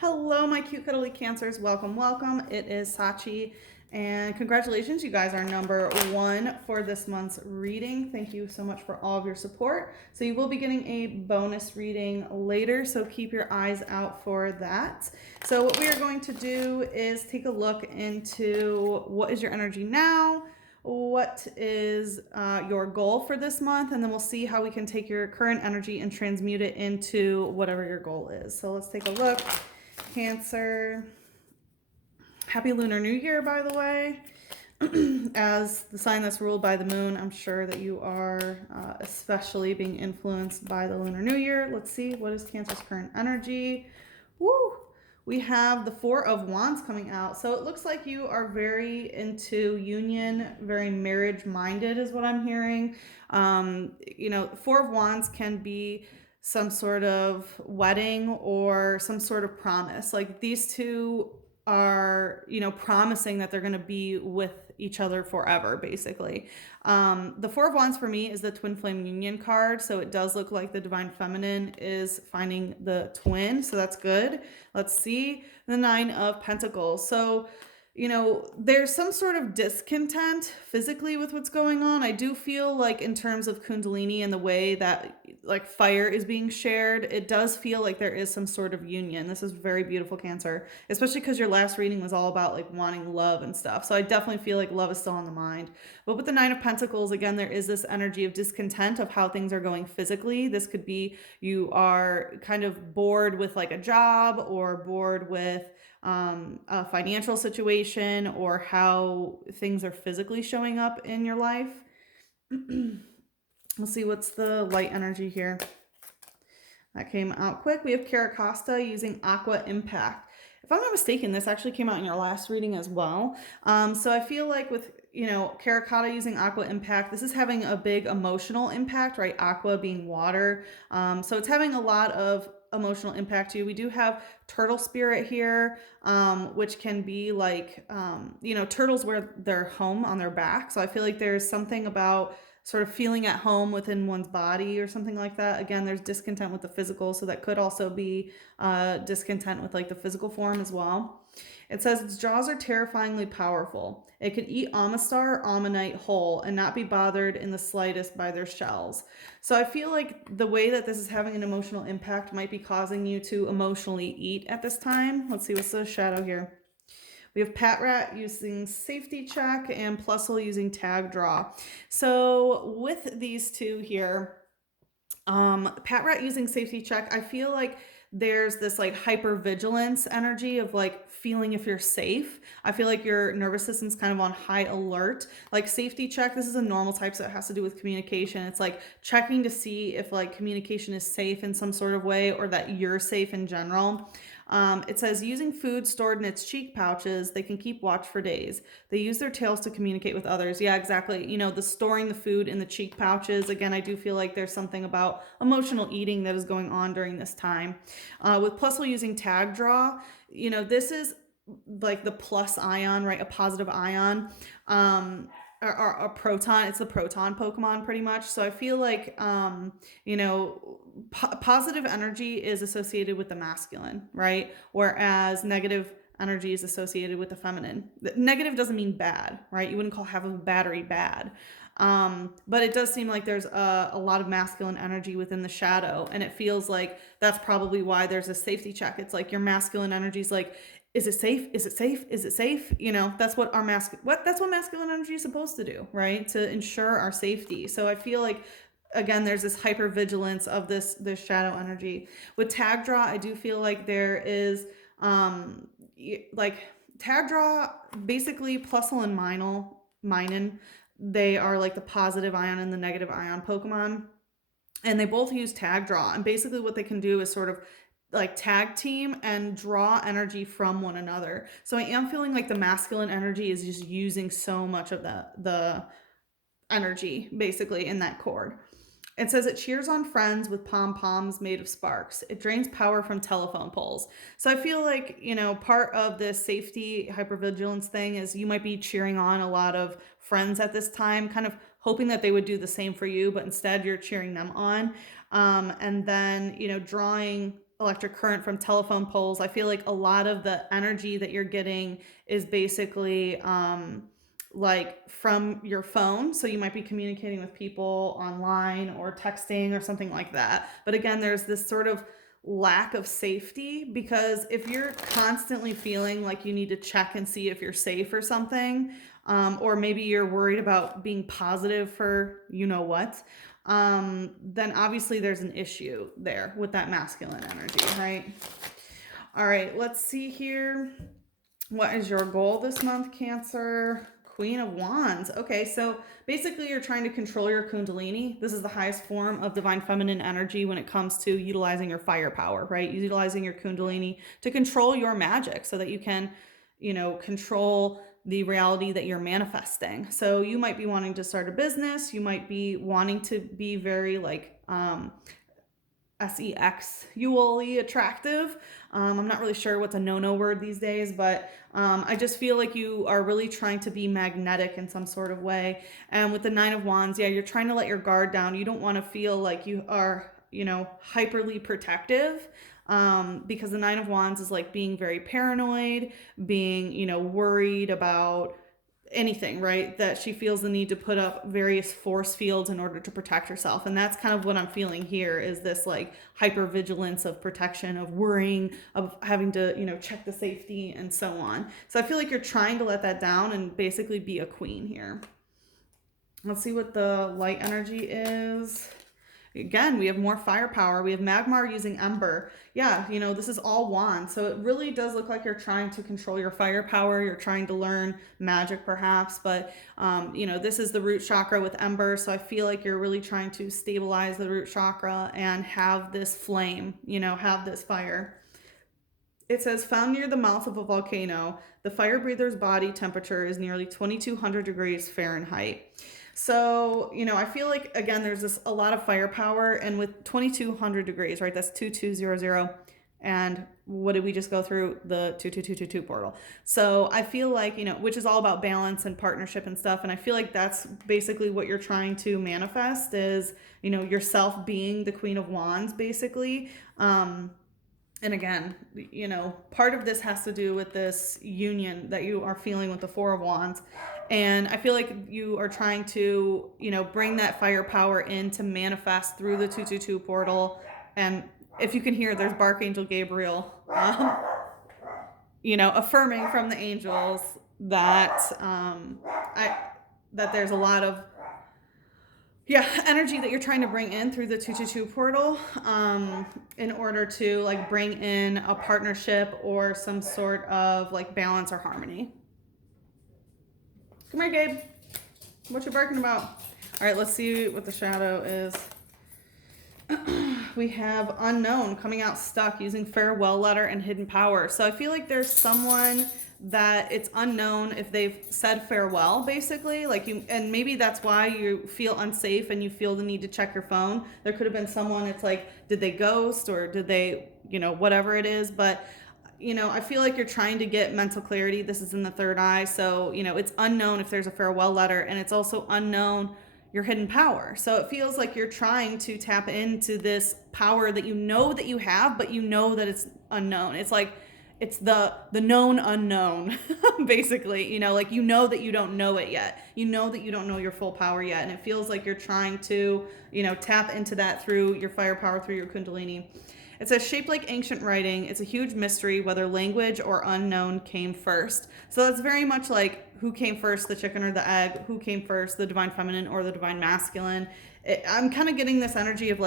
Hello, my cute cuddly cancers. Welcome, welcome. It is Sachi, and congratulations, you guys are number one for this month's reading. Thank you so much for all of your support. So you will be getting a bonus reading later, so keep your eyes out for that. So what we are going to do is take a look into what is your energy now, what is your goal for this month, and then we'll see how we can take your current energy and transmute it into whatever your goal is. So let's take a look. Cancer. Happy Lunar New Year, by the way. As the sign that's ruled by the moon, I'm sure that you are especially being influenced by the Lunar New Year. Let's see, what is Cancer's current energy? Woo! We have the Four of Wands coming out. So it looks like you are very into union, very marriage minded, is what I'm hearing. Four of Wands can be some sort of wedding or some sort of promise. Like these two are, promising that they're going to be with each other forever, basically. The Four of Wands for me is the Twin Flame Union card. So it does look like the Divine Feminine is finding the twin. So that's good. Let's see. The Nine of Pentacles. So there's some sort of discontent physically with what's going on. I do feel like in terms of Kundalini and the way that like fire is being shared, it does feel like there is some sort of union. This is very beautiful, Cancer, especially because your last reading was all about like wanting love and stuff. So I definitely feel like love is still on the mind. But with the Nine of Pentacles, again, there is this energy of discontent of how things are going physically. This could be you are kind of bored with like a job or bored with a financial situation or how things are physically showing up in your life. We'll see what's the light energy here. That came out quick. We have Caracosta using Aqua Impact. If I'm not mistaken, this actually came out in your last reading as well. So I feel like with, Caracotta using Aqua Impact, this is having a big emotional impact, right? Aqua being water. So it's having a lot of emotional impact too. We do have turtle spirit here, which can be like, turtles wear their home on their back. So I feel like there's something about sort of feeling at home within one's body or something like that. Again, there's discontent with the physical, so that could also be discontent with like the physical form as well. It says its jaws are terrifyingly powerful. It could eat Amistar or Ammonite whole and not be bothered in the slightest by their shells. So I feel like the way that this is having an emotional impact might be causing you to emotionally eat at this time. Let's see, what's the shadow here? We have Pat Rat using Safety Check and Plusle using Tag Draw. So with these two here, Pat Rat using Safety Check, I feel like there's this like hypervigilance energy of like feeling if you're safe. I feel like your nervous system's kind of on high alert. Like Safety Check, this is a normal type, so it has to do with communication. It's like checking to see if like communication is safe in some sort of way or that you're safe in general. It says using food stored in its cheek pouches, they can keep watch for days. They use their tails to communicate with others. Yeah, exactly. The storing the food in the cheek pouches. Again, I do feel like there's something about emotional eating that is going on during this time. With Plusle using Tag Draw, this is like the plus ion, right? A positive ion. Or a proton. It's the proton Pokemon pretty much. So I feel like, positive energy is associated with the masculine, right? Whereas negative energy is associated with the feminine. Negative doesn't mean bad, right? You wouldn't call having a battery bad. But it does seem like there's a lot of masculine energy within the shadow, and it feels like that's probably why there's a safety check. It's like your masculine energy is like, is it safe? Is it safe? Is it safe? That's what that's what masculine energy is supposed to do, right? To ensure our safety. So I feel like again there's this hypervigilance of this shadow energy. With Tag Draw, I do feel like there is like Tag Draw, basically Plusle and Minun, they are like the positive ion and the negative ion Pokemon, and they both use Tag Draw, and basically what they can do is sort of like tag team and draw energy from one another. So I am feeling like the masculine energy is just using so much of the energy basically in that cord. It says it cheers on friends with pom-poms made of sparks. It drains power from telephone poles. So I feel like, part of this safety hypervigilance thing is you might be cheering on a lot of friends at this time, kind of hoping that they would do the same for you, but instead you're cheering them on. And then, drawing electric current from telephone poles. I feel like a lot of the energy that you're getting is basically like from your phone. So you might be communicating with people online or texting or something like that. But again, there's this sort of lack of safety, because if you're constantly feeling like you need to check and see if you're safe or something, or maybe you're worried about being positive for you know what, then obviously there's an issue there with that masculine energy, right? All right, let's see here. What is your goal this month, Cancer? Queen of Wands. Okay, so basically you're trying to control your Kundalini. This is the highest form of divine feminine energy when it comes to utilizing your firepower, right? Utilizing your Kundalini to control your magic so that you can, control the reality that you're manifesting. So you might be wanting to start a business. You might be wanting to be very sexually attractive. I'm not really sure what's a no-no word these days, but I just feel like you are really trying to be magnetic in some sort of way. And with the Nine of Wands, yeah, you're trying to let your guard down. You don't want to feel like you are, hyperly protective. Because the Nine of Wands is like being very paranoid, being, worried about anything, right? That she feels the need to put up various force fields in order to protect herself. And that's kind of what I'm feeling here, is this like hypervigilance of protection, of worrying, of having to, check the safety and so on. So I feel like you're trying to let that down and basically be a queen here. Let's see what the light energy is. Again, we have more firepower. We have Magmar using Ember. Yeah, this is all wands. So it really does look like you're trying to control your firepower. You're trying to learn magic perhaps, but this is the root chakra with Ember. So I feel like you're really trying to stabilize the root chakra and have this flame, have this fire. It says, found near the mouth of a volcano, the fire breather's body temperature is nearly 2,200 degrees Fahrenheit. So, I feel like, again, there's a lot of firepower, and with 2,200 degrees, right, that's 2200, and what did we just go through? The 22222 portal. So I feel like, which is all about balance and partnership and stuff, and I feel like that's basically what you're trying to manifest is, yourself being the Queen of Wands, basically. And again, part of this has to do with this union that you are feeling with the Four of Wands. And I feel like you are trying to, bring that firepower in to manifest through the 222 portal. And if you can hear, there's Archangel Gabriel, affirming from the angels that that there's a lot of energy that you're trying to bring in through the 222 portal in order to bring in a partnership or some sort of balance or harmony. Come here, Gabe. What you barking about? All right, let's see what the shadow is. We have unknown, coming out stuck, using farewell letter and hidden power. So I feel like there's someone that it's unknown if they've said farewell, basically, and maybe that's why you feel unsafe and you feel the need to check your phone. There could have been someone, it's like, did they ghost or did they, whatever it is, but I feel like you're trying to get mental clarity. This is in the third eye, so it's unknown if there's a farewell letter, and it's also unknown your hidden power. So it feels like you're trying to tap into this power that that you have, but that it's unknown. It's like it's the known unknown, basically. That you don't know it yet. That you don't know your full power yet, and it feels like you're trying to tap into that through your firepower, through your Kundalini. It says, shaped like ancient writing, it's a huge mystery whether language or unknown came first. So that's very much like who came first, the chicken or the egg? Who came first, the divine feminine or the divine masculine? I'm kind of getting this energy of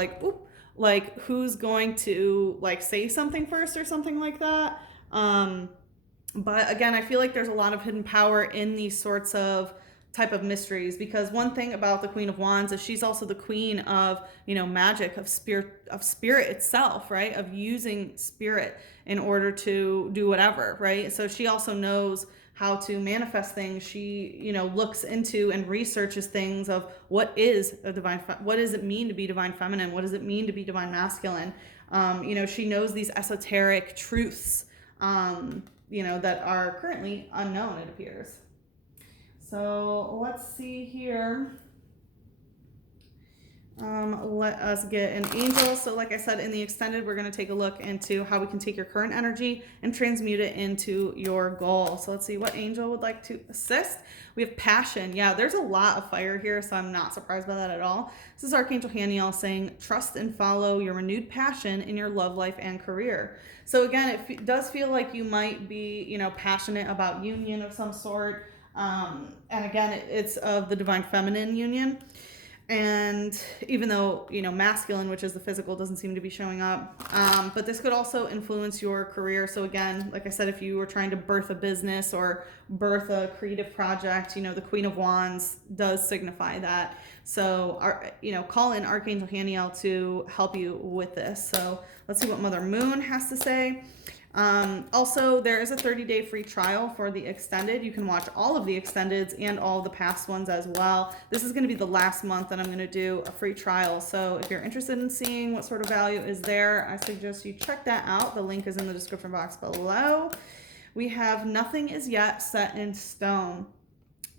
who's going to say something first or something like that. But again, I feel like there's a lot of hidden power in these sorts of type of mysteries, because one thing about the Queen of Wands is she's also the queen of magic, of spirit itself, right, of using spirit in order to do whatever, right? So she also knows how to manifest things. She looks into and researches things of what does it mean to be divine feminine, what does it mean to be divine masculine. She knows these esoteric truths that are currently unknown, it appears. So let's see here. Let us get an angel. So like I said, in the extended, we're going to take a look into how we can take your current energy and transmute it into your goal. So let's see what angel would like to assist. We have passion. Yeah, there's a lot of fire here, so I'm not surprised by that at all. This is Archangel Haniel saying, trust and follow your renewed passion in your love life and career. So again, it does feel like you might be, passionate about union of some sort. And again, it's of the divine feminine union. And even though, masculine, which is the physical, doesn't seem to be showing up. But this could also influence your career. So again, like I said, if you were trying to birth a business or birth a creative project, the Queen of Wands does signify that. So, call in Archangel Haniel to help you with this. So let's see what Mother Moon has to say. Also, there is a 30-day free trial for the extended. You can watch all of the extendeds and all of the past ones as well. This is going to be the last month that I'm going to do a free trial. So if you're interested in seeing what sort of value is there, I suggest you check that out. The link is in the description box below. We have nothing is yet set in stone.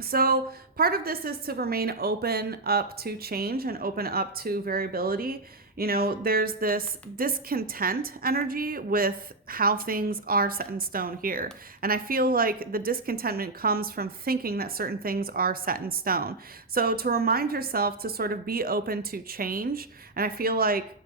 So part of this is to remain open up to change and open up to variability. There's this discontent energy with how things are set in stone here. And I feel like the discontentment comes from thinking that certain things are set in stone. So to remind yourself to sort of be open to change. And I feel like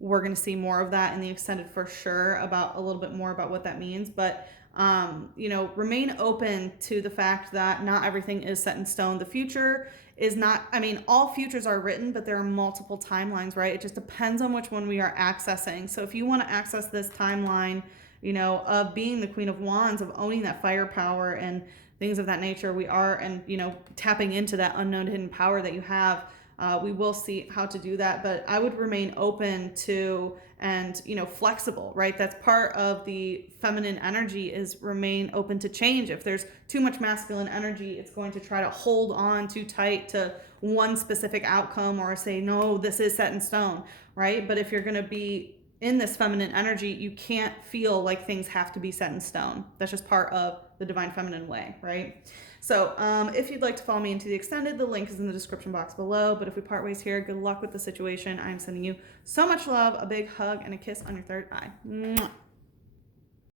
we're going to see more of that in the extended for sure, about a little bit more about what that means. But remain open to the fact that not everything is set in stone. The future is not, all futures are written, but there are multiple timelines, right? It just depends on which one we are accessing. So if you want to access this timeline, of being the Queen of Wands, of owning that firepower and things of that nature, we are, and, tapping into that unknown hidden power that you have. We will see how to do that, but I would remain open to and, flexible, right? That's part of the feminine energy, is remain open to change. If there's too much masculine energy, it's going to try to hold on too tight to one specific outcome or say, no, this is set in stone, right? But if you're going to be in this feminine energy, you can't feel like things have to be set in stone. That's just part of the divine feminine way, right? So if you'd like to follow me into the extended, the link is in the description box below. But if we part ways here, good luck with the situation. I'm sending you so much love, a big hug, and a kiss on your third eye. Mwah.